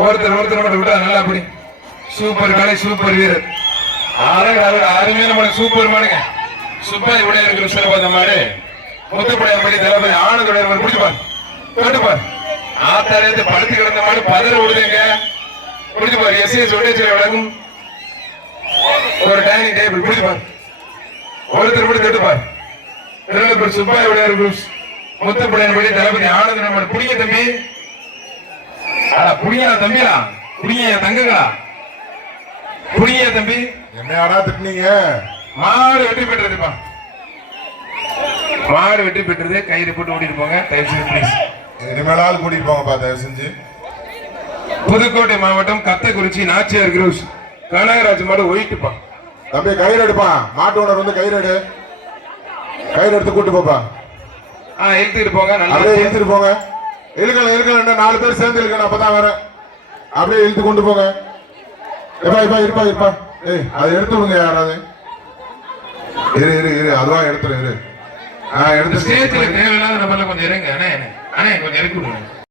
ஒருத்தர் ஒருத்தர் மட்டும் விட்டா நல்லா அப்படி சூப்பர் கலை சூப்பர் வீரர். அழகு அழகு அருமையான மாடு சூப்பர் மாடுங்க. சுப்பாய் உடைய இருக்கிற சிறப்பாத மாடு. முத்துப்படையார் படி தளபதி ஆனந்தோட மாடு பிடிச்சுப்பார் கேட்டுப்பார் ஆத்தாரத்து படுத்து கிடந்த மாடு பதற விடுதுங்க. பிடிச்சுப்பார் எஸ் எஸ் உடைய விளக்கும் ஒரு டைனிங் டேபிள் பிடிச்சுப்பார் ஒருத்தர் மட்டும் கேட்டுப்பார் திருநெல்வேலி சுப்பாய் உடைய முத்துப்படையார் படி தளபதி ஆனந்தோட பிடிக்க தம்பி. அட புடியா தம்பியா புடியா தங்கங்களா புடியா தம்பி. என்னையாடா திட்டினீங்க? மாடு வெற்றி பெற்றதுப்பா மாடு வெற்றி பெற்றது. கயிறு போட்டு ஓடிட்டு போங்க. தயவு செய்து ப்ளீஸ் இனிமேலாவது கூட்டிட்டு போங்கப்பா தயவு செஞ்சு. புதுக்கோட்டை மாவட்டம் கத்தக்குறிச்சி நாச்சியார் குரூஸ் கனகராஜ் மாடு ஒயிட்டுப்பா தம்பி கயிறு எடுப்பான் மாட்டு ஓனர் வந்து கயிறு எடு. கயிறு எடுத்து கூட்டு போப்பா. ஆ இழுத்துக்கிட்டு போங்க. நல்லா இழுத்துட்டு போங்க. இழுக்கல இழுக்கல நாலு பேர் சேர்ந்து இழுக்கணும். அப்பதான் வரேன் அப்படியே இழுத்து கொண்டு போங்க. எப்பா இப்பா இருப்பா இருப்பா. ஏய் அதை எடுத்து விடுங்க யாராவது. இரு இரு இரு. அதுவா எடுத்துரு இரு. ஆ எடுத்து ஸ்டேஜ்ல தேவையில்லாத நம்மள கொஞ்சம் இறங்க அண்ணே அண்ணே. அண்ணே கொஞ்சம் இறக்கி விடுங்க.